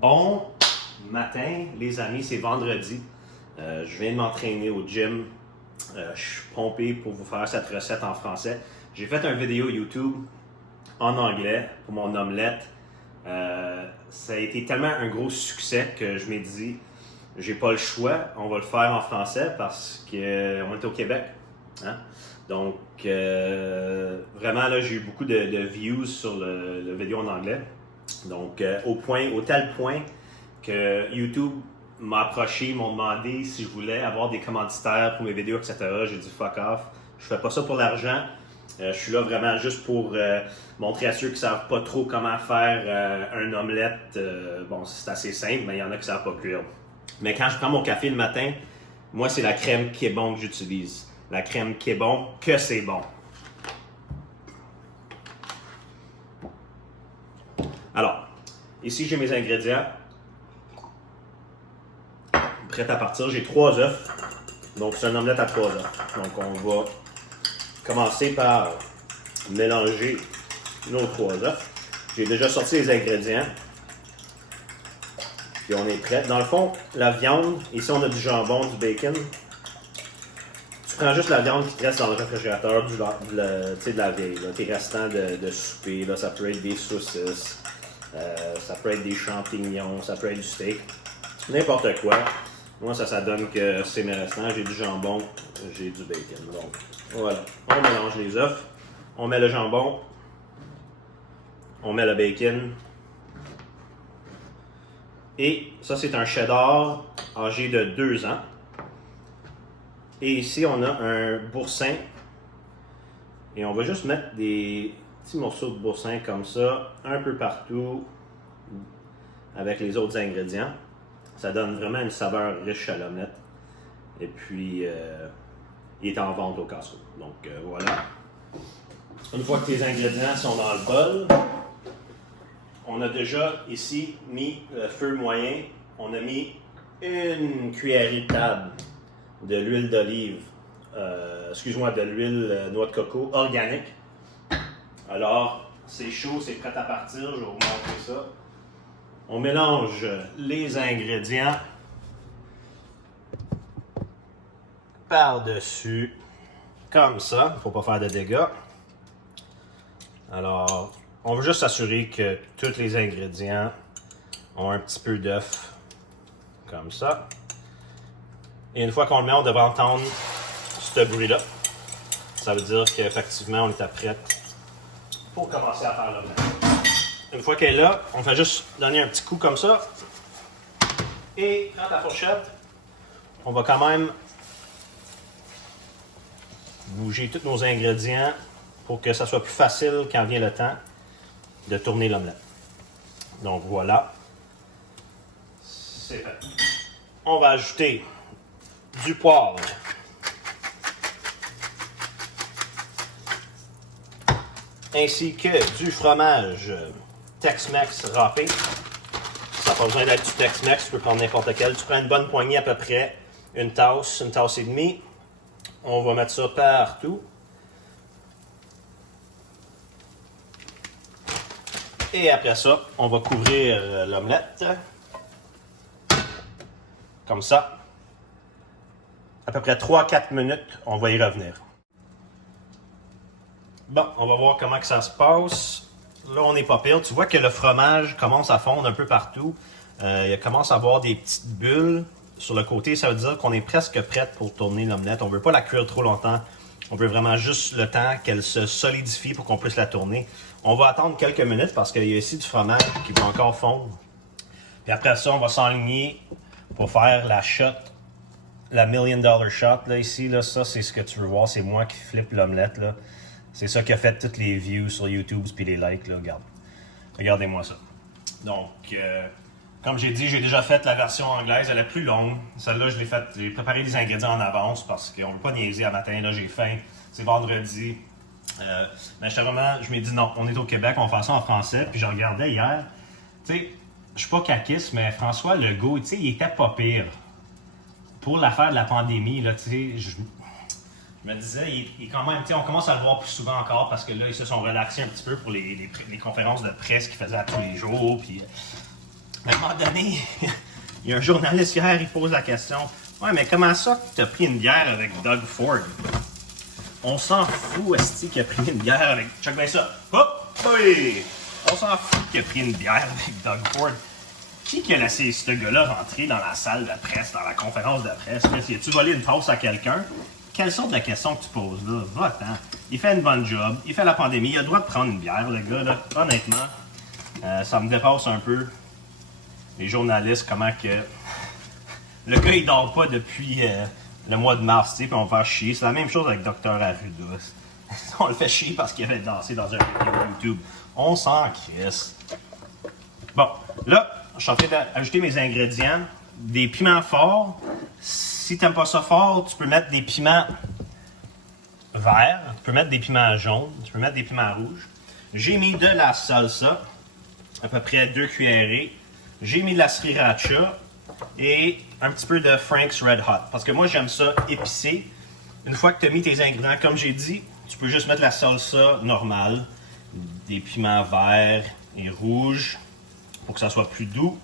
Bon matin, les amis, c'est vendredi. Je viens de m'entraîner au gym. Je suis pompé pour vous faire cette recette en français. J'ai fait une vidéo YouTube en anglais pour mon omelette. Ça a été tellement un gros succès que je m'ai dit, j'ai pas le choix, on va le faire en français parce qu'on est au Québec. Hein? Donc, vraiment, là, j'ai eu beaucoup de views sur le vidéo en anglais. Donc, au tel point que YouTube m'a approché, m'ont demandé si je voulais avoir des commanditaires pour mes vidéos, etc. J'ai dit fuck off, je fais pas ça pour l'argent. Je suis là vraiment juste pour montrer à ceux qui savent pas trop comment faire un omelette. Bon, c'est assez simple, mais il y en a qui savent pas cuire. Mais quand je prends mon café le matin, moi, c'est la crème qui est bon que j'utilise. La crème qui est bon, que c'est bon. Alors, ici, j'ai mes ingrédients. Prêt à partir. J'ai 3 œufs. Donc, c'est une omelette à 3 œufs. Donc, on va commencer par mélanger nos 3 œufs. J'ai déjà sorti les ingrédients. Puis, on est prêt. Dans le fond, la viande, ici, on a du jambon, du bacon. Tu prends juste la viande qui te reste dans le réfrigérateur de la veille. Là, tes restants de souper. Là, ça peut être des saucisses. Ça peut être des champignons, ça peut être du steak, n'importe quoi. Moi, ça donne que c'est mes restants. J'ai du jambon, j'ai du bacon. Donc, voilà. On mélange les œufs, on met le jambon, on met le bacon. Et ça, c'est un cheddar âgé de 2 ans. Et ici, on a un boursin. Et on va juste mettre des petits morceaux de boursin comme ça, un peu partout, avec les autres ingrédients. Ça donne vraiment une saveur riche à l'omelette. Et puis, il est en vente au Costco. Donc, voilà. Une fois que les ingrédients sont dans le bol, on a déjà ici mis le feu moyen. On a mis une cuillerée de table de l'huile d'olive, de l'huile noix de coco organique. Alors, c'est chaud, c'est prêt à partir, je vais vous montrer ça. On mélange les ingrédients par-dessus, comme ça, il ne faut pas faire de dégâts. Alors, on veut juste s'assurer que tous les ingrédients ont un petit peu d'œuf, comme ça. Et une fois qu'on le met, on devrait entendre ce bruit-là. Ça veut dire qu'effectivement, on est prêt pour commencer à faire l'omelette. Une fois qu'elle est là, on fait juste donner un petit coup comme ça. Et prendre la fourchette, on va quand même bouger tous nos ingrédients pour que ça soit plus facile quand vient le temps de tourner l'omelette. Donc voilà, c'est fait. On va ajouter du poivre, ainsi que du fromage Tex-Mex râpé. Ça n'a pas besoin d'être du Tex-Mex, tu peux prendre n'importe quel. Tu prends une bonne poignée à peu près, une tasse et demie. On va mettre ça partout. Et après ça, on va couvrir l'omelette. Comme ça. À peu près 3-4 minutes, on va y revenir. Bon, on va voir comment que ça se passe. Là, on n'est pas pire. Tu vois que le fromage commence à fondre un peu partout. Il commence à avoir des petites bulles sur le côté. Ça veut dire qu'on est presque prête pour tourner l'omelette. On ne veut pas la cuire trop longtemps. On veut vraiment juste le temps qu'elle se solidifie pour qu'on puisse la tourner. On va attendre quelques minutes parce qu'il y a ici du fromage qui va encore fondre. Puis après ça, on va s'enligner pour faire la shot. La $1 million shot, là, ici, là, ça, c'est ce que tu veux voir. C'est moi qui flippe l'omelette, là. C'est ça qui a fait toutes les views sur YouTube puis les likes, là. Regarde. Regardez-moi ça. Donc, comme j'ai dit, j'ai déjà fait la version anglaise. Elle est plus longue. Celle-là, j'ai préparé les ingrédients en avance parce qu'on ne veut pas niaiser à matin. Là, j'ai faim. C'est vendredi. Mais je m'ai dit non, on est au Québec, on va faire ça en français. Puis je regardais hier. Tu sais, je suis pas caquiste, mais François Legault, tu sais, il était pas pire. Pour l'affaire de la pandémie, là, tu sais, je me disais, il quand même, on commence à le voir plus souvent encore parce que là, ils se sont relaxés un petit peu pour les conférences de presse qu'ils faisaient à tous les jours. Puis À un moment donné, il y a un journaliste hier, il pose la question. Ouais, mais comment ça que tu as pris une bière avec Doug Ford? On s'en fout, est-ce qu'il a pris une bière avec. Check bien ça. Hop! Oui! On s'en fout qu'il a pris une bière avec Doug Ford. Qui a laissé ce gars-là rentrer dans la salle de presse, dans la conférence de presse? As-tu volé une passe à quelqu'un? Quelle sorte de question que tu poses là? Va-t'en. Il fait une bonne job. Il fait la pandémie. Il a le droit de prendre une bière, le gars, là. Honnêtement, ça me dépasse un peu. Les journalistes, comment que. Le gars, il dort pas depuis le mois de mars, tu sais, puis on va faire chier. C'est la même chose avec Dr. Arruda. On le fait chier parce qu'il avait dansé dans un vidéo YouTube. On s'en crisse. Bon, là, je suis en train d'ajouter mes ingrédients. Des piments forts. Si t'aimes pas ça fort, tu peux mettre des piments verts. Tu peux mettre des piments jaunes. Tu peux mettre des piments rouges. J'ai mis de la salsa. À peu près 2 cuillerées. J'ai mis de la sriracha. Et un petit peu de Frank's Red Hot. Parce que moi, j'aime ça épicé. Une fois que tu as mis tes ingrédients, comme j'ai dit, tu peux juste mettre la salsa normale. Des piments verts et rouges pour que ça soit plus doux.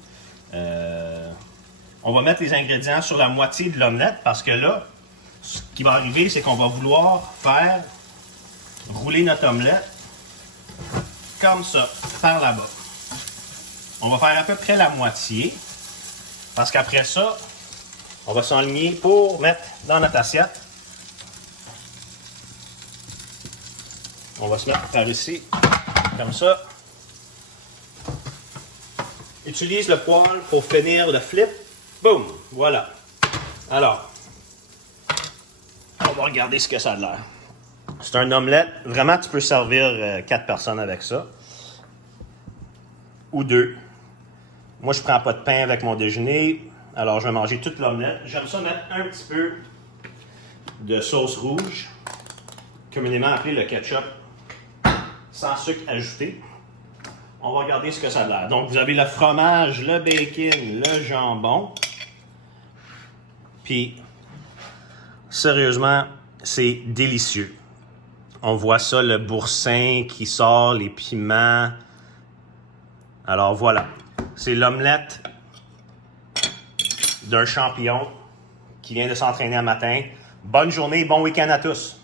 On va mettre les ingrédients sur la moitié de l'omelette parce que là, ce qui va arriver, c'est qu'on va vouloir faire rouler notre omelette comme ça, par là-bas. On va faire à peu près la moitié parce qu'après ça, on va s'enligner pour mettre dans notre assiette. On va se mettre par ici, comme ça. Utilise le poêle pour finir le flip. Boum! Voilà. Alors, on va regarder ce que ça a l'air. C'est un omelette. Vraiment, tu peux servir 4 personnes avec ça. Ou 2. Moi, je prends pas de pain avec mon déjeuner. Alors, je vais manger toute l'omelette. J'aime ça mettre un petit peu de sauce rouge, communément appelé le ketchup, sans sucre ajouté. On va regarder ce que ça a l'air. Donc, vous avez le fromage, le bacon, le jambon. Puis, sérieusement, c'est délicieux. On voit ça, le boursin qui sort, les piments. Alors, voilà. C'est l'omelette d'un champion qui vient de s'entraîner un matin. Bonne journée, bon week-end à tous!